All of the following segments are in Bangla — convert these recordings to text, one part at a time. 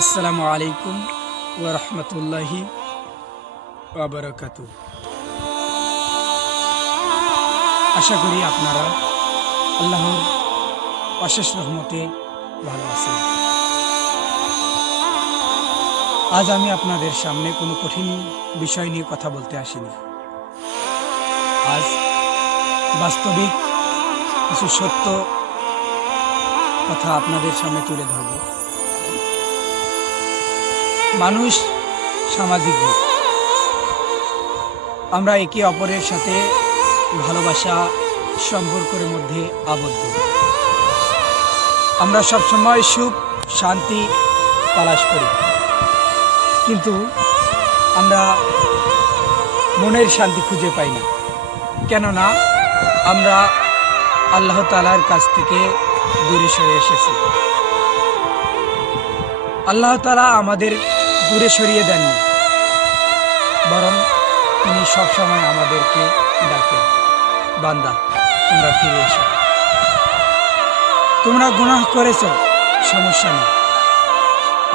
আসসালামু আলাইকুম ওয়া রাহমাতুল্লাহি ওয়া বারাকাতুহু। আশা করি আপনারা আল্লাহর অশেষ রহমতে ভালো আছেন। আজ আমি আপনাদের সামনে কোনো কঠিন বিষয় নিয়ে কথা বলতে আসিনি। আজ বাস্তবিক কিছু সত্য কথা আপনাদের সামনে তুলে ধরব। মানুষ সামাজিক জীব। আমরা একে অপরের সাথে ভালোবাসা সম্পর্কের মধ্যে আবদ্ধ। আমরা সবসময় সুখ শান্তি তালাশ করি, কিন্তু আমরা মনের শান্তি খুঁজে পাই না। কেননা আমরা আল্লাহ তাআলার কাছ থেকে দূরে সরে এসেছি। আল্লাহ তাআলা আমাদের দূরে সরিয়ে দেননি, বরং তিনি সবসময় আমাদেরকে ডাকেন, বান্দা তোমরা ফিরে এসো। তোমরা গুনাহ করেছো, সমস্যা নেই,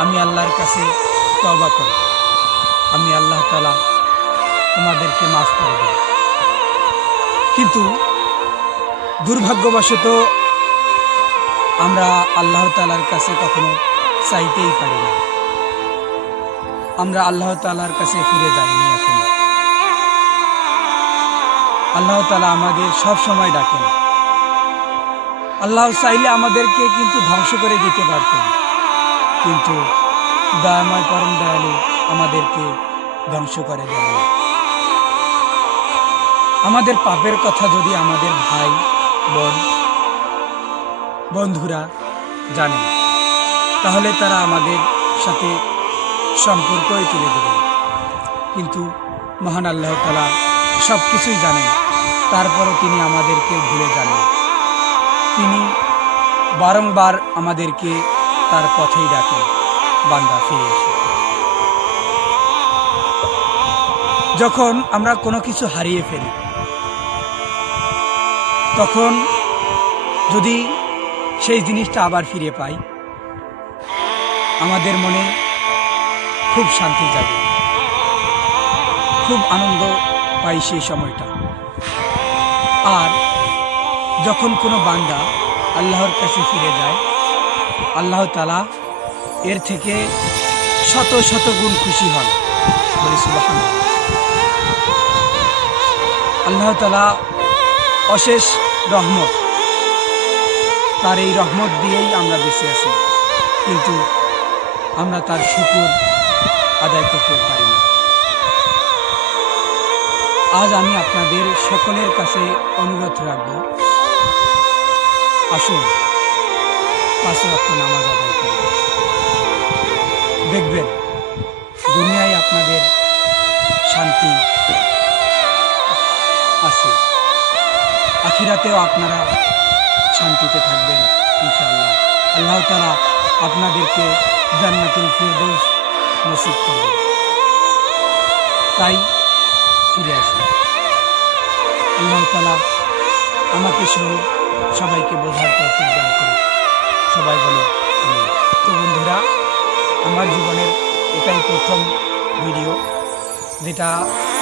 আমি আল্লাহর কাছে তওবা করো, আমি আল্লাহ তাআলা তোমাদেরকে মাফ করে দেব। কিন্তু দুর্ভাগ্যবশত আমরা আল্লাহ তাআলার কাছে কখনো চাইতেই পারি না। আমরা আল্লাহ তাআলার কাছে ফিরে যাইনি এখনো। আল্লাহ তাআলা আমাদের সব সময় ডাকেন। আল্লাহ চাইলে আমাদেরকে কিন্তু ধ্বংস করে দিতে পারতেন, কিন্তু দয়াময় পরম দয়ালু আমাদেরকে ধ্বংস করে দেন না। আমাদের পাপের কথা যদি আমাদের ভাই বোন বন্ধুরা জানে, তাহলে তারা আমাদের সাথে সম্পর্কই তুলে দেবে। কিন্তু মহান আল্লাহ তাআলা সব কিছুই জানেন, তারপরও তিনি আমাদেরকে ভুলে যান না। তিনি বারংবার আমাদেরকে তার পথেই ডাকেন, বান্দা ফিরে এসো। যখন আমরা কোনো কিছু হারিয়ে ফেলি, তখন যদি সেই জিনিসটা আবার ফিরে পাই, আমাদের মনে খুব শান্তি জাগে, খুব আনন্দ পাই সেই সময়টা। আর যখন কোনো বান্দা আল্লাহর কাছে ফিরে যায়, আল্লাহ তাআলা এর থেকে শত শত গুণ খুশি হন। বলি সুবহানাল্লাহ। আল্লাহ তাআলা অশেষ রহমত, তার এই রহমত দিয়েই আমরা বেঁচে আছি, কিন্তু আমরা তার শুকর আদায় করতে পারি না। আজ আমি আপনাদের সকলের কাছে অনুরোধ রাখব, আসুন 5 ওয়াক্ত নামাজ আদায় করুন। দেখবেন দুনিয়ায় আপনাদের শান্তি আছে, আখিরাতেও আপনারা শান্তিতে থাকবেন ইনশাআল্লাহ। আল্লাহ তাআলা আপনাদেরকে জান্নাতুল ফিরদৌস নসিব করবেন। তাই ফিরে আসুন। আল্লাহ তাআলা আমাকে সহ সবাইকে বোঝার তৌফিক দান করুন। সবাই বলে আমিন। তো বন্ধুরা, আমার জীবনের এটাই প্রথম ভিডিও যেটা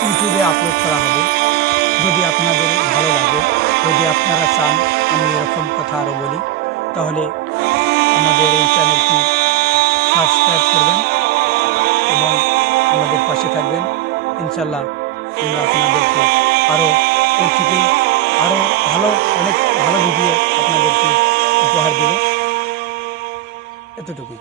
ইউটিউবে আপলোড করা হবে। যদি আপনাদের ভালো লাগে, যদি আপনারা চান আমি এরকম কথা আরও বলি, তাহলে আমাদের এই চ্যানেলটি সাবস্ক্রাইব করবেন এবং আমাদের পাশে থাকবেন। ইনশাল্লাহ আমরা আপনাদেরকে আরও এর থেকে আরও অনেক ভালো ভিডিও আপনাদেরকে উপহার দেব। এতটুকুই।